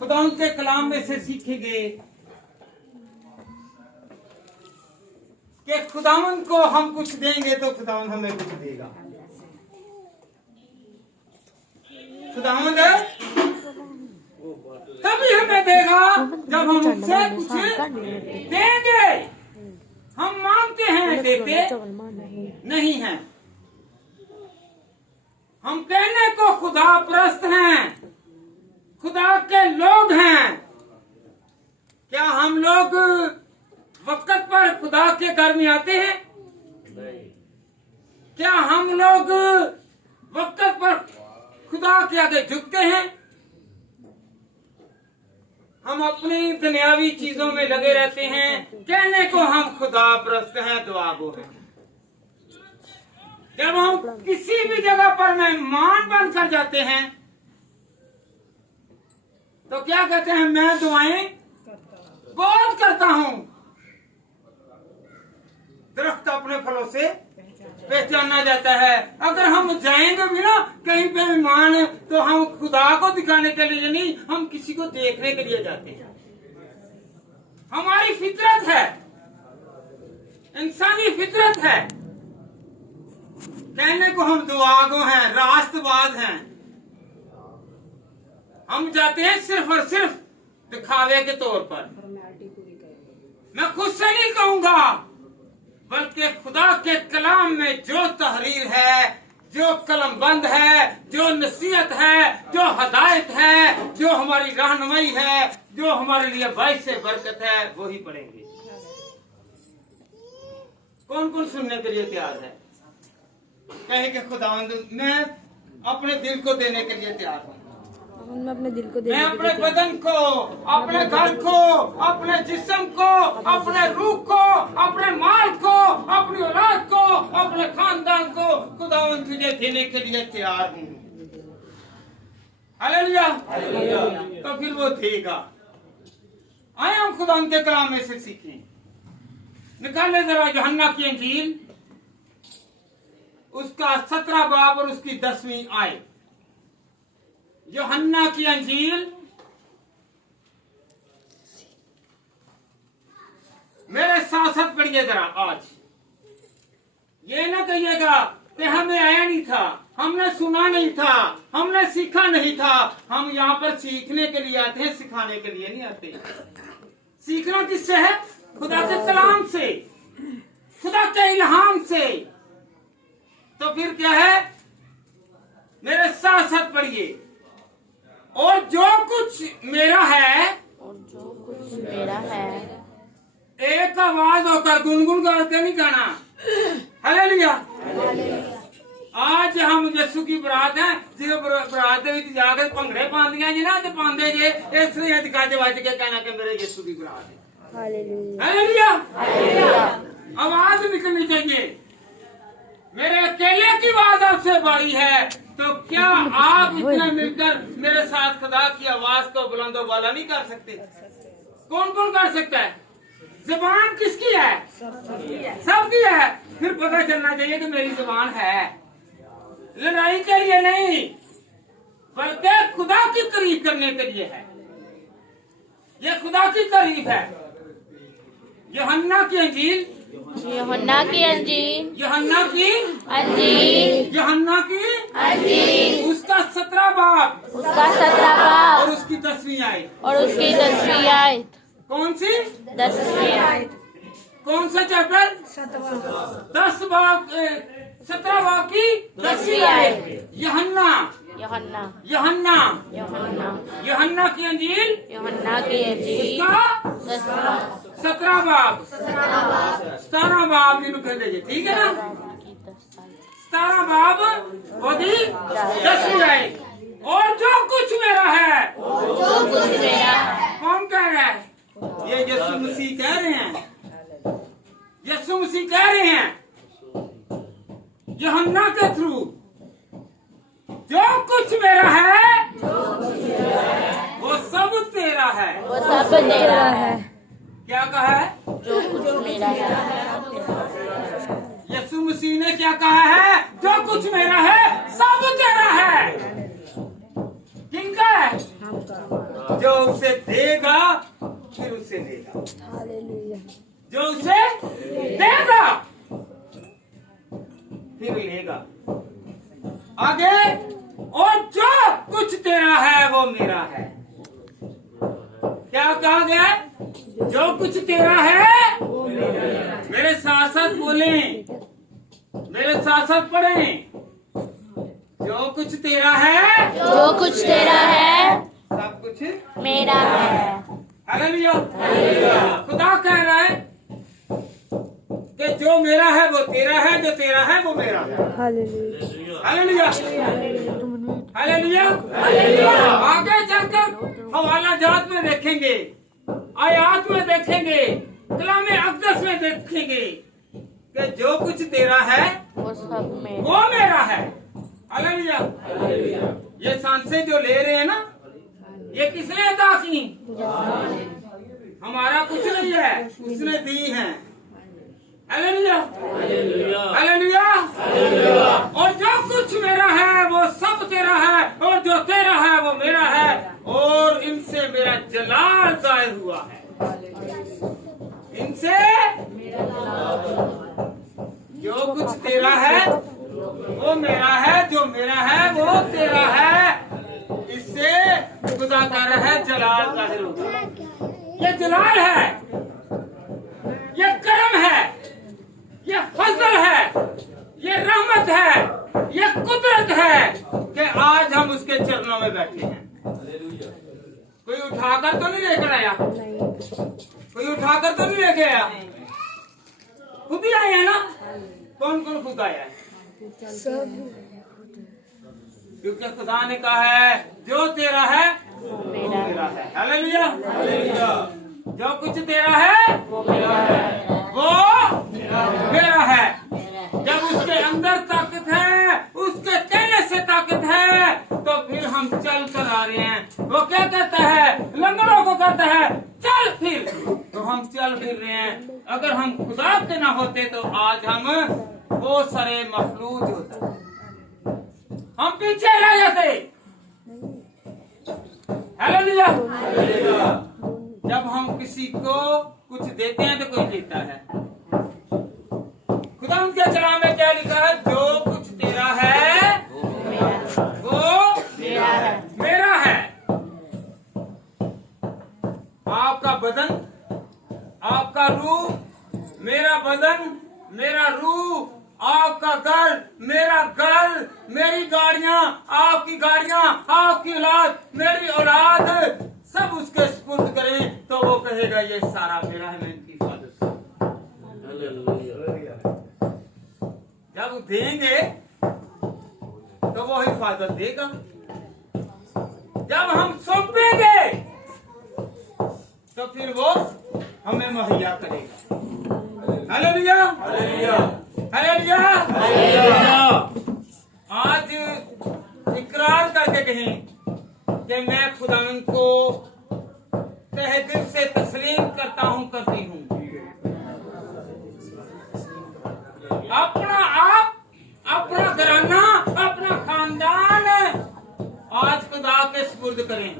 खुदा के कलाम में से सीखेंगे कि खुदावन को हम कुछ देंगे तो खुदावन हमें कुछ देगा। खुदावन तभी हमें देगा जब हम उससे कुछ देंगे। हम मांगते हैं, देते नहीं हैं। हम कहने को खुदा परस्त हैं, खुदा के लोग हैं। क्या हम लोग वक्त पर खुदा के घर में आते हैं? क्या हम लोग वक्त पर खुदा के आगे झुकते हैं? हम अपनी दुनियावी चीजों में लगे रहते हैं। कहने को हम खुदा परस्त हैं, दुआ गो हैं। जब हम किसी भी जगह पर मेहमान बनकर जाते हैं तो क्या कहते हैं? मैं दुआएं बहुत करता हूं। दरख्त अपने फलों से पहचाना जाता है। अगर हम जाएंगे भी ना कहीं पे मेहमान, तो हम खुदा को दिखाने के लिए नहीं, हम किसी को देखने के लिए जाते हैं। हमारी फितरत है, इंसानी फितरत है। कहने को हम दुआगो हैं, रास्तबाज हैं। हम जाते हैं सिर्फ और सिर्फ दिखावे के तौर पर। मैं खुद से नहीं कहूंगा, बल्कि खुदा के कलाम में जो तहरीर है, जो कलमबंद है, जो नसीहत है, जो हदायत है, जो हमारी रहनुमाई है, जो हमारे लिए बाइस से बरकत है, वो ही पढ़ेंगे। कौन कौन सुनने के लिए तैयार है? कहे कि खुदावंद मैं अपने दिल को देने के लिए तैयार हूँ। मैं अपने दिल को देने मैं अपने बदन को, अपने घर को, अपने जिस्म को, अपने रूह को, अपने माल को, अपनी औलाद को, अपने खानदान को खुदावंद तुझे देने के लिए तैयार हूँ। हालेलुया। तो फिर वो देगा। आए हम खुदावंद के कलाम में से सीखें। निकाले जरा यूहन्ना की इंजील, उसका 17 बाब और उसकी 10वीं आयत। यूहन्ना की अंजील मेरे साथ साथ पढ़िए जरा। आज ये ना कहिएगा कि हमें आया नहीं था, हमने सुना नहीं था, हमने सीखा नहीं था। हम यहाँ पर सीखने के लिए आते हैं, सिखाने के लिए नहीं आते। सीखना किससे है? खुदा के कलाम से, खुदा के इल्हाम से। तो फिर क्या है? मेरे साथ साथ पढ़िए। और जो कुछ मेरा है, एक आवाज होकर गुनगुन करके नहीं गाना। हालेलुया। आज हम यीशु की बरात है, जो बरात जाकर भंगड़े पांदियां जी ना, तो पांदे जे इस गज वज के कहना कि मेरे यीशु की बरात है। हालेलुया। आवाज निकलनी चाहिए। मेरे अकेले की आवाज आपसे बड़ी है, तो क्या आप इतने मिलकर मेरे साथ खुदा की आवाज को बुलंदो वाला नहीं कर सकते? कौन कौन कर सकता है? जुबान किसकी है? सबकी है। फिर पता चलना चाहिए कि मेरी जुबान है। लड़ाई के लिए नहीं, बल्कि खुदा की तारीफ करने के लिए है। ये खुदा की तारीफ है। यूहन्ना की अंजील, यूहन्ना की अंजील, यूहन्ना की अंजील, यूहन्ना की अंजील, उसका 17 बाब, उसका 17 बाब और उसकी 10वीं आयत। और उसकी 10वीं आयत। कौन सी? 10वीं आयत। कौन सा चैप्टर? 10 बाब, 17 बाब की 10वीं आयत। यूहन्ना, यूहन्ना, यूहन्ना, यूहन्ना, यूहन्ना की अंजील, यूहन्ना की अंजील, उसका 17 बाब, 17 बाब जिन्हों कह दीजिए, ठीक है ना? 17 बाब और 10वीं आयत। और जो कुछ मेरा है, जो कुछ मेरा है। कौन कह रहा है? ये यीशु मसीह कह रहे हैं। यीशु मसीह कह रहे हैं यूहन्ना के थ्रू, जो कुछ मेरा है वो सब तेरा है। वो सब तेरा है। क्या कहा है? जो कुछ मेरा है। यीशु मसीह ने क्या कहा है? जो कुछ मेरा है सब तेरा है। किनका है? जो उसे देगा फिर उसे लेगा, जो उसे देगा फिर लेगा। आगे, और जो कुछ तेरा है वो मेरा है। क्या कहा गया? जो कुछ तेरा है मेरे साथ साथ बोले, मेरे साथ साथ पढ़े। जो कुछ तेरा है, जो कुछ तेरा है सब कुछ मेरा है। हालेलुया। खुदा कह रहा है कि जो मेरा है वो तेरा है, जो तेरा है वो मेरा है। Hallelujah, hallelujah. आगे चलकर हवाला जात में देखेंगे, आयात में देखेंगे, कलामे अक़दस में देखेंगे कि जो कुछ तेरा है वो सब मेरा। वो मेरा है। हालेलुया। ये सांसें जो ले रहे हैं ना, ये किसने अदा की? हमारा कुछ नहीं है, उसने दी है। Hallelujah, hallelujah. और जो कुछ मेरा है वो सब तेरा है, और जो तेरा है वो मेरा है, और इनसे मेरा जलाल जाहिर हुआ है। इनसे जो कुछ तेरा है वो मेरा है, जो मेरा है वो तेरा है। इससे खुदा का है जलाल जाहिर होगा। ये जलाल है, ये करम है, ये फजल है, ये रहमत है, ये कुदरत है कि आज हम उसके चरणों में बैठे हैं। कोई उठाकर तो नहीं लेकर आया, कोई उठाकर तो नहीं लेके आया, खुद ही आए हैं ना। कौन कौन खुद आया है? क्योंकि खुदा ने कहा है जो तेरा है वो मेरा है। हालेलुया, जो कुछ तेरा है वो मेरा है, वो मेरा है। जब उसके अंदर ताकत है, उसके कहने से ताकत है, तो फिर हम चल कर आ रहे हैं। वो क्या कहता है? लंगड़ों को कहता है चल फिर, तो हम चल फिर रहे हैं। अगर हम खुदा के ना होते तो आज हम वो सारे मखलूज होते, हम पीछे रह जाते। हालेलुया। जब हम किसी को कुछ देते हैं तो कोई लेता है। खुदा उनके कलाम में क्या लिखा है? जो कुछ तेरा है वो मेरा है। आपका बदन, आपका रूह, मेरा बदन, मेरा रूह, आपका घर, मेरा घर, मेरी गाड़ियां, आपकी गाड़ियां, आपकी औलाद, मेरी औलाद, सब उसके सुपुर्द करें तो वो कहेगा ये सारा मेरा है, मैं इनकी हिफाजत करूं। जब देंगे तो वो हिफाजत देगा। जब हम सौंपेंगे तो फिर वो हमें मुहैया करेगा। Hallelujah, hallelujah, hallelujah. आज इकरार करके कहें कि मैं खुदावंद को तहे दिल से तस्लीम करता हूँ, करती हूँ। अपना आप, अपना घराना, अपना खानदान आज खुदा के सुपुर्द करें।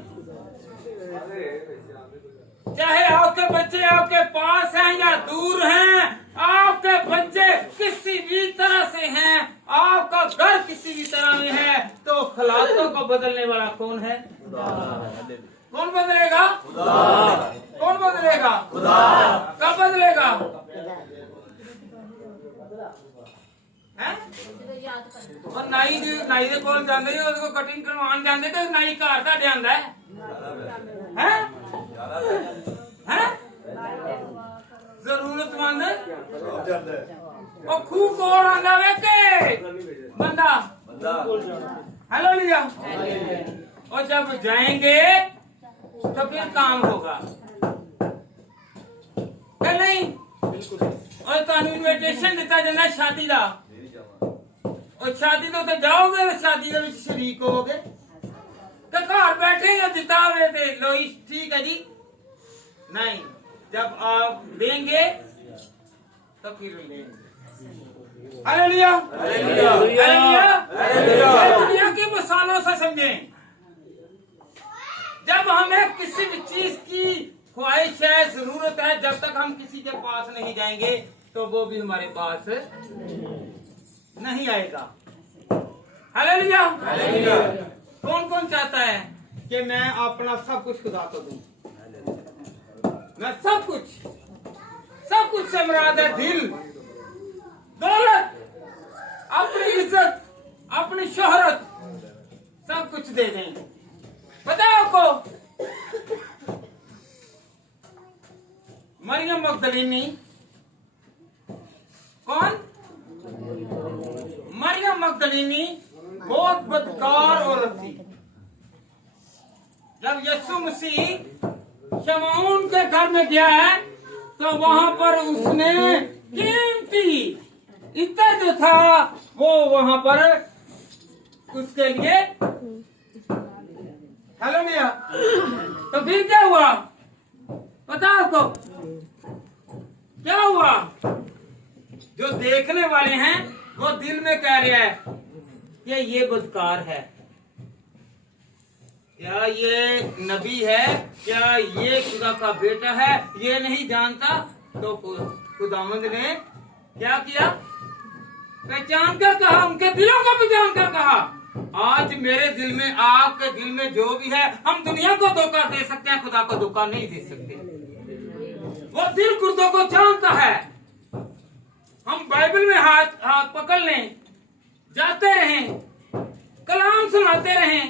चाहे आपके बच्चे आपके पास हैं या दूर हैं, आपके बच्चे किसी भी तरह से हैं, आपका घर किसी भी तरह में है, तो खलातों को बदलने वाला कौन है? कौन बदलेगा? कौन बदलेगा? कब बदलेगा? हैं? और नाई दे कोल जांदे हो, उसको कटिंग करवाने जांदे तो नाई घर साडे आंदा है, हैं? हैं? जरूरतमंद और खूब कौन आंदा वे के बंदा। हालेलुया। और जब जाएंगे तो फिर काम होगा क्या नहीं? और ਤੁਹਾਨੂੰ ਇਨਵੀਟੇਸ਼ਨ ਦਿੱਤਾ ਜਾਂਦਾ शादी ਦਾ, और शादी तो जाओगे, शादी ਦੇ ਵਿੱਚ ਸ਼ਰੀਕ ਹੋਗੇ तो घर बैठेगा जिता हुए थे लो ठीक है जी। नहीं, जब आप देंगे तो फिर लेंगे। Hallelujah, hallelujah, hallelujah. दुनिया की मिसालों से समझें। जब हमें किसी भी चीज की ख्वाहिश है, जरूरत है, जब तक हम किसी के पास नहीं जाएंगे तो वो भी हमारे पास नहीं आएगा। हालेलुया। कौन कौन चाहता है कि मैं अपना सब कुछ खुदा को दूं? मैं सब कुछ से मुराद है दिल, दौलत, अपनी इज्जत, अपनी शोहरत, सब कुछ दे दें। पता है आपको मरियम मगदलीनी कौन? मरियम मगदलीनी बहुत बदकार औरत थी। जब यीशु मसीह शमौन के घर में गया है तो वहां पर उसने कीमती इत्र जो था वो वहां पर उसके लिए हालेलुया। तो फिर क्या हुआ पता आपको? क्या हुआ? जो देखने वाले हैं वो दिल में कह रहे हैं कि ये बदकार है, क्या ये नबी है, क्या ये खुदा का बेटा है, ये नहीं जानता। तो खुदावंद ने क्या किया? पहचान कर कहा, उनके दिलों को पहचान कर कहा, आज मेरे दिल में, आपके दिल में जो भी है, हम दुनिया को धोखा दे सकते हैं, खुदा को धोखा नहीं दे सकते। वो दिल गुर्दों को जानता है। हम बाइबल में हाथ पकड़ लें, जाते रहें, कलाम सुनाते रहें,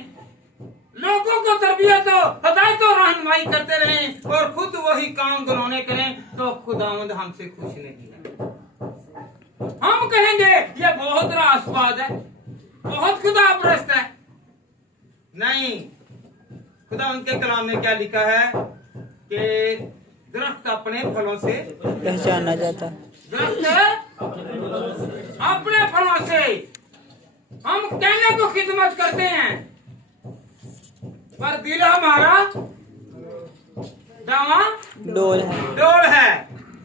लोगों को तरबियत और हदायत और रहनुमाई करते रहें और खुद वही काम दोनों करें तो खुदावंद हमसे खुश नहीं है। हम कहेंगे ये बहुत रासबाज है, बहुत खुदा परस्त है। नहीं, खुदावंद के कलाम में क्या लिखा है कि दरख्त अपने फलों से पहचाना जाता। दरख्त अपने फलों से। हम कहने को खिदमत करते हैं पर दिल हमारा डावा डोल है,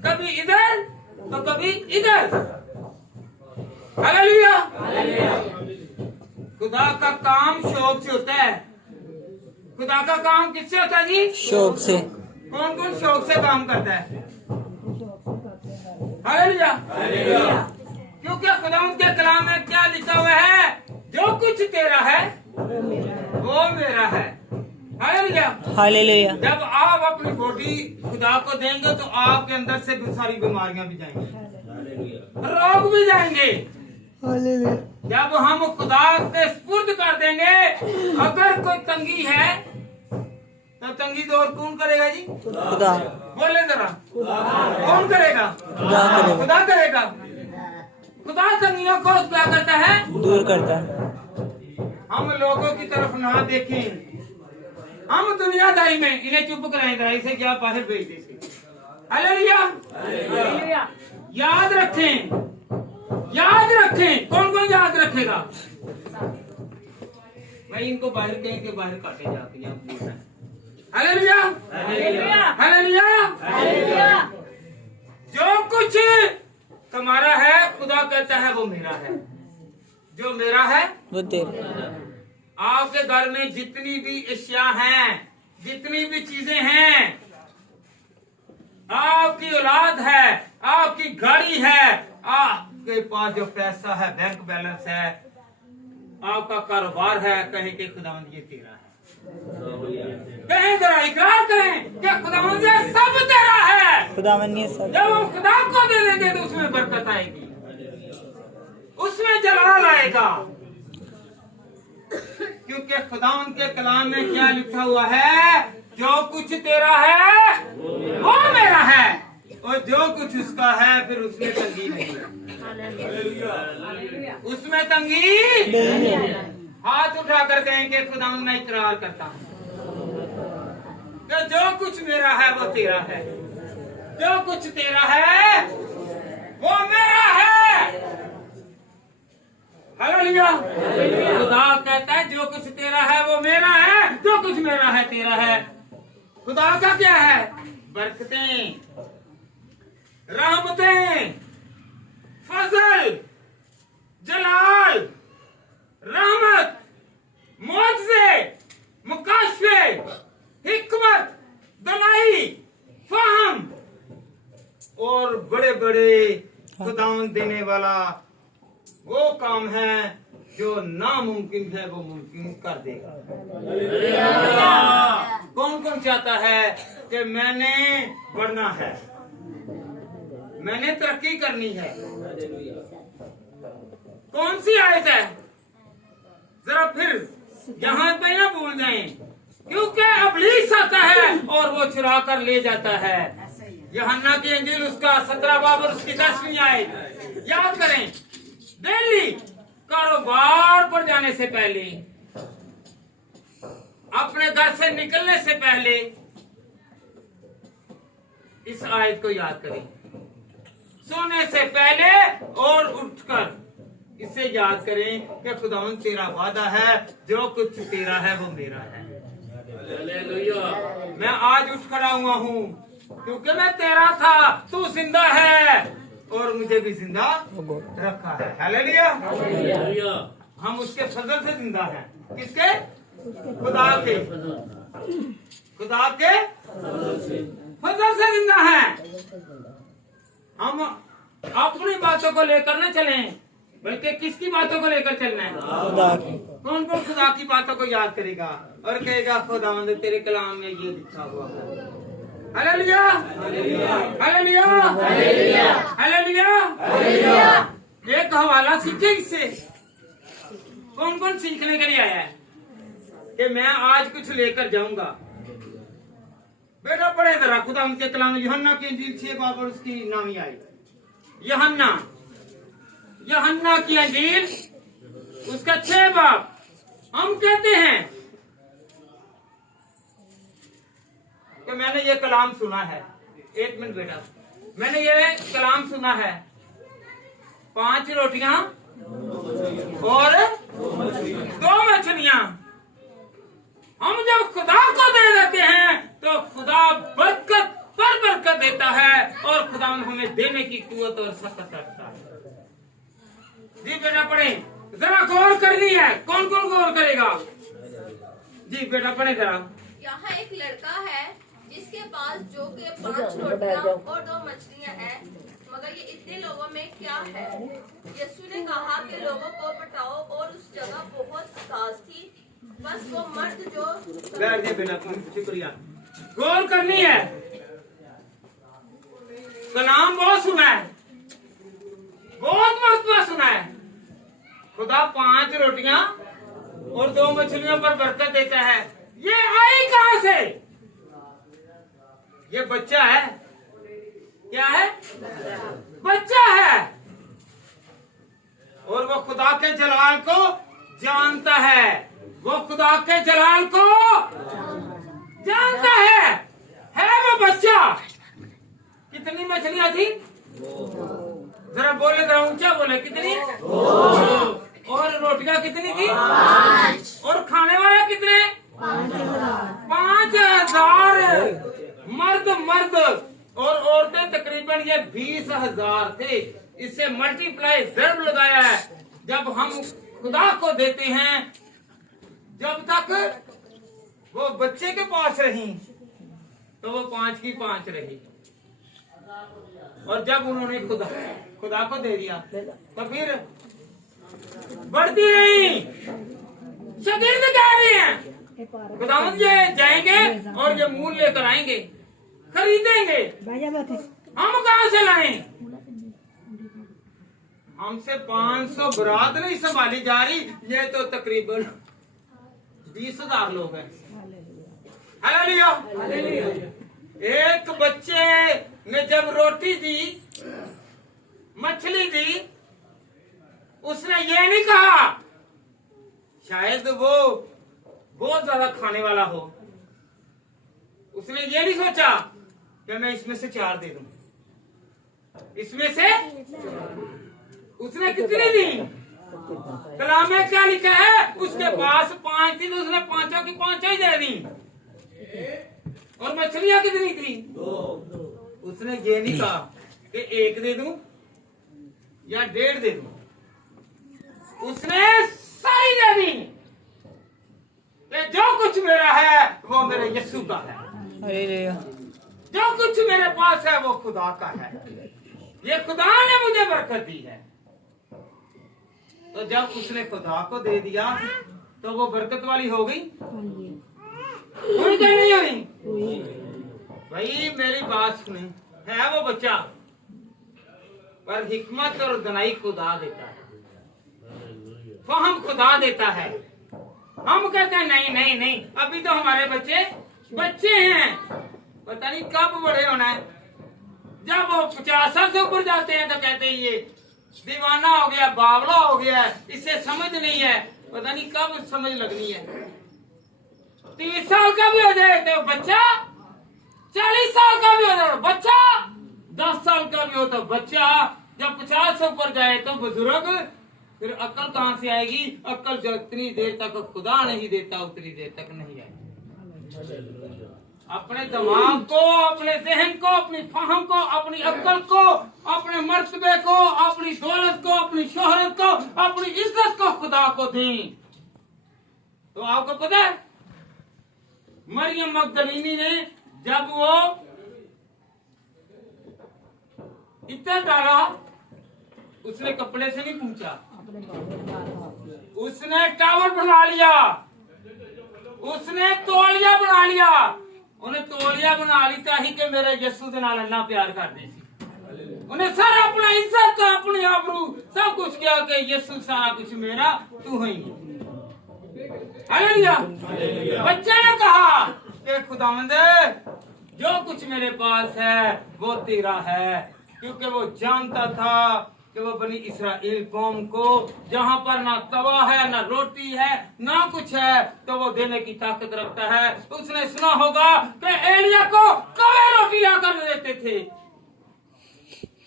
कभी इधर तो कभी इधर। हालेलुया। खुदा का काम शौक से होता है। खुदा का काम किससे होता है जी? शौक से। कौन कौन शौक से काम करता है? हालेलुया। क्योंकि खुदा के कलाम में क्या लिखा हुआ है? जो कुछ तेरा है वो मेरा है। हालेलुया। हालेलुया। जब आप अपनी बॉडी खुदा को देंगे तो आपके अंदर से भी सारी बीमारियां भी जाएंगी, रोग भी जाएंगे। हालेलुया। जब हम खुदा के सुपुर्द कर देंगे, अगर कोई तंगी है तो तंगी दूर कौन करेगा जी? खुदा। बोले जरा, कौन करेगा? खुदा करेगा। खुदा तंगियों को क्या करता है? दूर करता है। हम लोगों की तरफ ना देखें, हम दुनियादारी में इन्हें चुप कराएं, जरा इसे क्या बाहर भेज दे। हालेलुया। याद रखें, याद रखें। कौन कौन याद रखेगा? भाई इनको बाहर कहीं के बाहर काटे जाते हैं। हालेलुया। हालेलुया। जो कुछ तुम्हारा है खुदा कहता है वो मेरा है, जो मेरा है वो तेरा। आपके घर में जितनी भी अशिया हैं, जितनी भी चीजें हैं, आपकी औलाद है, आपकी गाड़ी है, आपके पास जो पैसा है, बैंक बैलेंस है, आपका कारोबार है, कहे कि खुदावंद ये तेरा है। कहें जरा इकरार करें कि खुदावंद ये सब तेरा है। खुदावंद ये सब। जब हम खुदा को दे देंगे तो उसमें बरकत आएगी, उसमें जलाल आएगा। क्योंकि खुदावंद के कलाम में क्या लिखा हुआ है? जो कुछ तेरा है वो मेरा है, और जो कुछ उसका है फिर उसमें तंगी नहीं है। उसमें तंगी नहीं है। हाथ उठाकर कहेंगे खुदावंद मैं इकरार करता हूँ कि जो कुछ मेरा है वो तेरा है, जो कुछ तेरा है वो मेरा है। हालेलुया। खुदा कहता है जो कुछ तेरा है वो मेरा है, जो कुछ मेरा है तेरा है। खुदा का क्या है? बरकतें, रहमतें, फजल, जलाल, रहमत, मुआवजे, मुकाशफे, हिकमत, दलाई, फहम और बड़े बड़े खुदावंद देने वाला वो काम है जो नामुमकिन है वो मुमकिन कर देगा। कौन कौन चाहता है कि मैंने बढ़ना है, मैंने तरक्की करनी है? कौन सी आयत है? जरा फिर यहाँ पे ना भूल जाएं, क्योंकि इब्लीस आता है और वो चुरा कर ले जाता है। यूहन्ना की इंजील उसका 17 बाब और उसकी 10वीं आयत याद करें। डेली कारोबार पर जाने से पहले, अपने घर से निकलने से पहले इस आयत को याद करें। सोने से पहले और उठकर इसे याद करें कि खुदावंद तेरा वादा है, जो कुछ तेरा है वो मेरा है। मैं आज उठ खड़ा हुआ हूँ क्योंकि मैं तेरा था, तू जिंदा है और मुझे भी जिंदा रखा है। हालेलुया। हम उसके फजल से जिंदा हैं। किसके? खुदा के। खुदा के फजल से जिंदा हैं। हम अपनी बातों को लेकर न चलें, बल्कि किसकी बातों को लेकर चलना है? खुदा की। कौन कौन खुदा की बातों को याद करेगा और कहेगा खुदावंद तेरे कलाम में ये लिखा हुआ है। Hallelujah, hallelujah, hallelujah. एक हवाला सीखे इससे। कौन कौन सीखने के लिए आया है कि मैं आज कुछ लेकर जाऊंगा? बेटा पढ़े जरा खुदावंद के कलाम में यूहन्ना की इंजील 6 बाब और उसकी नामी आई। यूहन्ना की इंजील उसका 6 बाब। हम कहते हैं कि मैंने ये कलाम सुना है। एक मिनट बेटा, मैंने ये कलाम सुना है, 5 रोटियां और 2 मछलियां। हम जब खुदा को दे देते हैं तो खुदा बरकत पर बरकत देता है और खुदा हमें देने की कुव्वत और सकत रखता है। जी बेटा पढ़े जरा, गौर करनी है। कौन कौन गौर करेगा? जी बेटा पढ़े जरा। यहाँ एक लड़का है जिसके पास जो कि 5 रोटियां और 2 मछलियां हैं, मगर ये इतने लोगों में क्या है? यीशु ने कहा कि लोगों को पटाओ और उस जगह बहुत घास थी, बस वो मर्द जो बैठ गए बेटा, शुक्रिया। गौर करनी है। कलाम बहुत सुना है, बहुत मर्तबा सुना है। खुदा 5 रोटियां और 2 मछलियों पर बरकत देता है। ये आई कहां से? ये बच्चा है। क्या है? बच्चा है और वो खुदा के जलाल को जानता है। वो खुदा के जलाल को जानता है वो बच्चा। कितनी मछलियां थी? जरा बोले, जरा ऊंचा बोले। कितनी? और रोटियां कितनी थी? और खाने वाले कितने? 5000 मर्द और औरतें तकरीबन ये 20,000 थे। इससे मल्टीप्लाई जरूर लगाया है। जब हम खुदा को देते हैं, जब तक वो बच्चे के पास रही तो वो 5 की 5 रही, और जब उन्होंने खुदा को दे दिया तो फिर बढ़ती रही। शागिर्द कह रहे हैं खुदावंद ये जाएंगे और ये मूल लेकर आएंगे, खरीदेंगे। हम कहां से लाएं? हमसे 500 बरात नहीं संभाली जा रही, ये तो तकरीबन 20,000 लोग हैं। हालेलुया। एक बच्चे ने जब रोटी दी, मछली दी, उसने ये नहीं कहा शायद वो बहुत ज्यादा खाने वाला हो। उसने ये नहीं सोचा कि मैं इसमें से 4 दे दूं। इसमें से उसने कितनी दी? कलाम में क्या लिखा है? उसके पास 5 थी तो उसने 5 की 5 ही दे दी। और मछलियां कितनी थी? 2। उसने ये नहीं कहा कि 1 दे दूं या 1.5 दे दूं। उसने सारी दे दी। कि जो कुछ मेरा है वो मेरे यीशु का है, हालेलुया। जो कुछ मेरे पास है वो खुदा का है, ये खुदा ने मुझे बरकत दी है। तो जब उसने खुदा को दे दिया तो वो बरकत वाली हो गई, हुई क्या नहीं हुई? भाई मेरी बात सुने, है वो बच्चा, पर हिकमत और दनाई खुदा देता है, फहम खुदा देता है। हम कहते हैं नहीं नहीं नहीं, अभी तो हमारे बच्चे बच्चे हैं, पता नहीं कब बड़े होना है। जब वो 50 साल से ऊपर जाते हैं तो कहते हैं ये दीवाना हो गया, बावला हो गया, इसे समझ नहीं है, पता नहीं कब समझ लगनी है। 30 साल का भी हो जाए तो बच्चा, 40 साल का भी हो जाए बच्चा, 10 साल का भी हो तो बच्चा, जब 50 से ऊपर जाए तो बुजुर्ग। फिर अक्ल कहाँ से आएगी? अक्ल जितनी देर तक खुदा नहीं देता उतनी देर तक नहीं आएगी। अपने दिमाग को, अपने जहन को, अपनी फहम को, अपनी अक्ल को, अपने मर्तबे को, अपनी दौलत को, अपनी शोहरत को, अपनी इज्जत को खुदा को दें। तो आपको पता है मरियम मगदलीनी ने जब वो इतना डाला, उसने कपड़े से नहीं पूछा, उसने टावर बना लिया, उसने तौलिया बना लिया, उन्हें तौलिया बना ली ताकि के मेरे यीशु के नाल अल्लाह प्यार कर दे। उन्हें सारा अपना इज्जत, अपनी आबरू सब कुछ किया कि यीशु सारा कुछ मेरा, तू है ही। हालेलुया। बच्चे ने कहा कि खुदावंद जो कुछ मेरे पास है वो तेरा है, क्योंकि वो जानता था कि वो बनी इस्राएल कौम को जहाँ पर ना तवा है, ना रोटी है, ना कुछ है, तो वो देने की ताकत रखता है। उसने सुना होगा कि एलिया को कवे रोटी ला कर देते थे,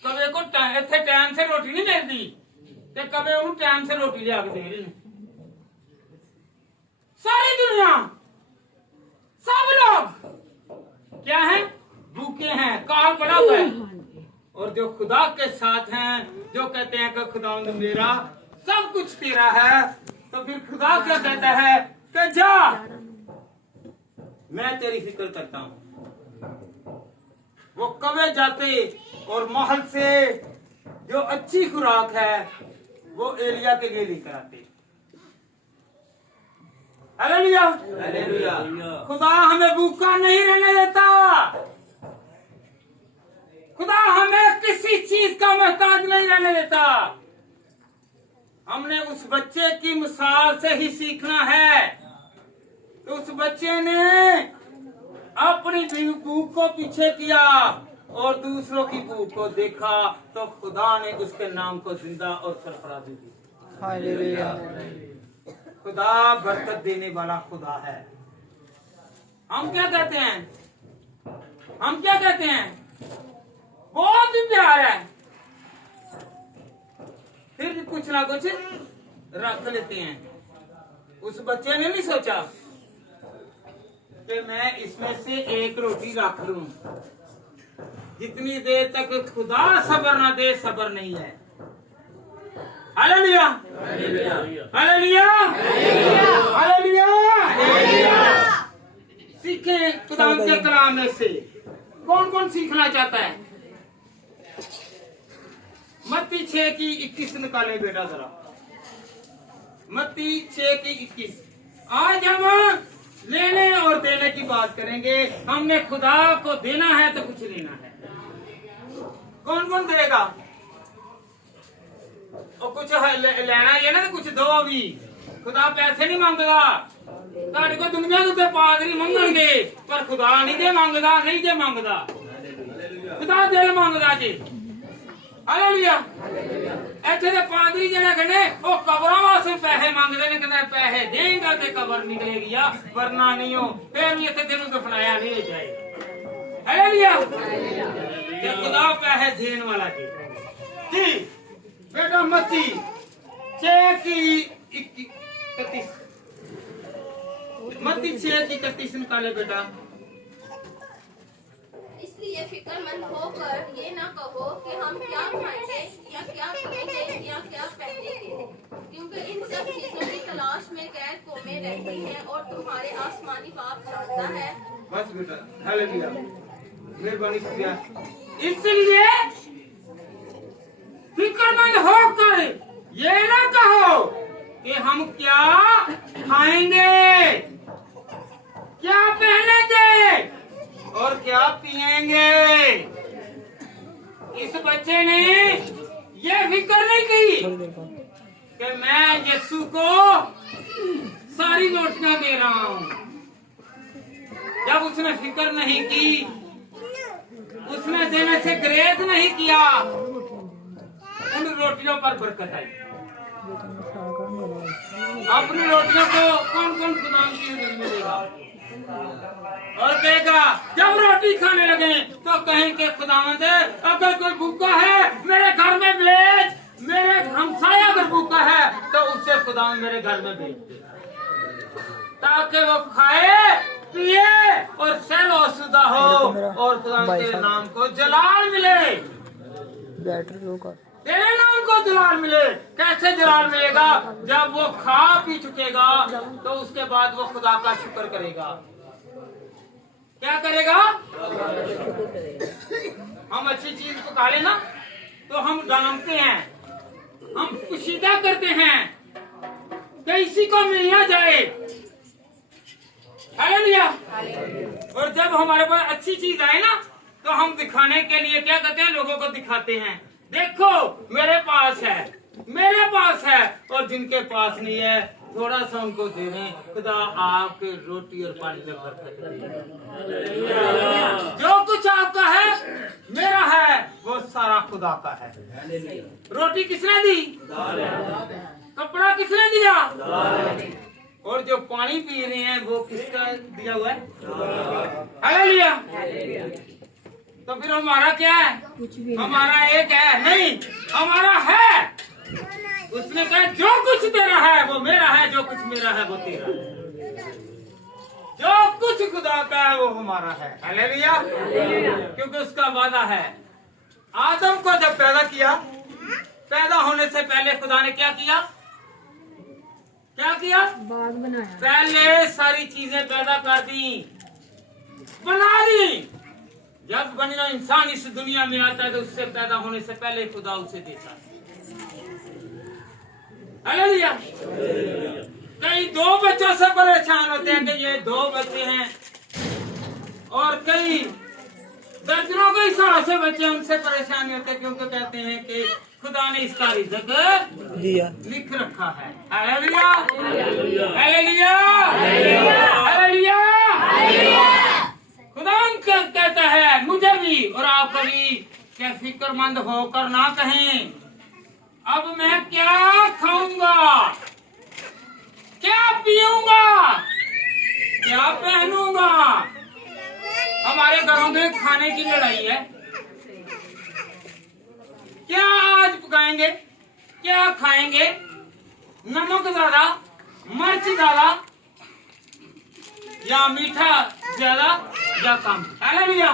कवे को इतने टाइम से रोटी नहीं मिलती, तो कवे उन्हें टाइम से रोटी ले आके दे रहे। सारी दुनिया, सब लोग क्या है? भूखे हैं, काल पड़ा हुआ है। और जो खुदा के साथ हैं, जो कहते हैं कि खुदावंद मेरा सब कुछ तेरा है, तो फिर खुदा क्या कहता है कि जा, मैं तेरी फिक्र करता हूं। वो कवे जाते और महल से जो अच्छी खुराक है वो एलिया के लिए लेकर आते। हालेलुया। हालेलुया। खुदा हमें भूखा नहीं रहने देता, खुदा हमें किसी चीज का मोहताज नहीं रहने देता। हमने उस बच्चे की मिसाल से ही सीखना है। तो उस बच्चे ने अपनी भूख को पीछे किया और दूसरों की भूख को देखा, तो खुदा ने उसके नाम को जिंदा और सरफराजी दी। हालेलुया। खुदा बरकत देने वाला खुदा है। हम क्या कहते हैं? हम क्या कहते हैं? बहुत ही प्यार है, फिर कुछ ना कुछ रख लेते हैं। उस बच्चे ने नहीं सोचा कि मैं इसमें से एक रोटी रख लूं, जितनी देर तक खुदा सब्र ना दे, सब्र नहीं है। हालेलुया। हालेलुया। हालेलुया। सीखें खुदा के कलाम में से। कौन कौन सीखना चाहता है? मत्ती 6 की 21 निकाले बेटा जरा। मत्ती 6 की 21। आज हम लेने और देने की बात करेंगे। हमने खुदा को देना है तो कुछ लेना है। कौन कौन देगा? और कुछ लेना ये ना, तो कुछ दो भी। खुदा पैसे नहीं मांगदा, ਤੁਹਾਡੇ को दुनिया के उत्ते पादरी मंगणगे, पर खुदा नहीं दे मांगदा, नहीं दे मांगदा, खुदा दिल मांगदा जी। हालेलुया। ਇੱਥੇ ਦੇ ਪਾਦਰੀ ਜਿਹੜੇ ਕਹਿੰਦੇ ਉਹ ਕਬਰਾਂ ਵਾਸਤੇ ਪੈਸੇ ਮੰਗਦੇ ਨੇ, ਕਹਿੰਦੇ ਪੈਸੇ ਦੇਂਗਾ ਤੇ ਕਬਰ ਨਿਕਲੇਗੀ ਆ, ਵਰਨਾ ਨਹੀਂ ਹੋ ਫੇਰ ਵੀ ਇੱਥੇ ਤੈਨੂੰ ਦਫਨਾਇਆ ਨਹੀਂ ਜਾਏਗਾ। ਹਾਲੇਲੂਇਆ। ਤੇ ਖੁਦਾ ਪੈਸੇ ਦੇਣ ਵਾਲਾ ਜੀ। ਜੀ बेटा मत्ती 6 की 31। मत्ती 6 की 31 निकाले बेटा। इसलिए फिक्रमंद होकर ये ना कहो कि हम क्या खाएंगे या क्या पिएंगे या क्या पहनेंगे, क्योंकि इन सब चीजों की तलाश में गैर कौमें रहती हैं और तुम्हारे आसमानी बाप जानता है। बस बेटा, हालेलुया, मेहरबानी शुक्रिया। इसलिए फिक्रमंद होकर ये ना कहो कि हम क्या खाएंगे, क्या पहनेंगे और क्या पिएंगे। इस बच्चे ने ये फिक्र नहीं की कि मैं यीशु को सारी रोटियां दे रहा हूं। जब उसने फिक्र नहीं की, उसने देने से ग्रेज नहीं किया, उन रोटियों पर बरकत आई। अपनी रोटियों को कौन कौन खुदाम की मिलेगा और कहेगा, जब रोटी खाने लगे तो कहें कि खुदावंद अगर कोई भूखा है मेरे घर में भेज, मेरे हमसाया अगर भूखा है तो उससे खुदावंद मेरे घर में भेज दे, ताकि वो खाए पिए और सर ओसुदा हो और खुदावंद के नाम को जलाल मिले। तेरे नाम को जलाल मिले। कैसे जलाल मिलेगा? जब वो खा पी चुकेगा तो उसके बाद वो खुदा का शुक्र करेगा। क्या करेगा? हम अच्छी चीज को खा लेना तो हम डांटते हैं, हम कुशीदा करते हैं कि इसी को मिलना जाए। हालेलुया। और जब हमारे पास अच्छी चीज आए ना तो हम दिखाने के लिए क्या करते हैं? लोगों को दिखाते हैं, देखो मेरे पास है, मेरे पास है। और जिनके पास नहीं है थोड़ा सा उनको दे दें, खुदा आपके रोटी और पानी में बरकत करे। जो कुछ आपका है मेरा है, वो सारा खुदा का है। रोटी किसने दी? कपड़ा किसने दिया? और जो पानी पी रहे हैं वो किसका दिया हुआ है? हालेलुया। तो फिर हमारा क्या है? हमारा एक है नहीं, हमारा है। उसने कहा जो कुछ तेरा है वो मेरा है, जो कुछ मेरा है वो तेरा है, जो कुछ खुदा का है वो हमारा है। हालेलुया। क्योंकि उसका वादा है। आदम को जब पैदा किया, पैदा होने से पहले खुदा ने क्या किया? क्या किया? बाग बनाया। पहले सारी चीजें पैदा कर दी, बना दी। जब बना इंसान इस दुनिया में आता है तो उससे पैदा होने से पहले खुदा उसे देता है। हालेलुया। कई दो बच्चों से परेशान होते हैं कि ये दो बच्चे हैं, और कई दर्जनों के हिसाब से बच्चे उनसे परेशान होते हैं क्योंकि कहते हैं कि खुदा ने इसका रिज़्क दिया, लिख रखा है। हालेलुया। हालेलुया। हालेलुया। खुदा कहता है मुझे भी और आपको भी क्या फिक्रमंद होकर ना कहें अब मैं क्या खाऊंगा, क्या पीऊंगा, क्या पहनूंगा। हमारे घरों में खाने की लड़ाई है, क्या आज पकाएंगे, क्या खाएंगे, नमक ज्यादा, मिर्च ज्यादा या मीठा ज्यादा या कम। हालेलुया।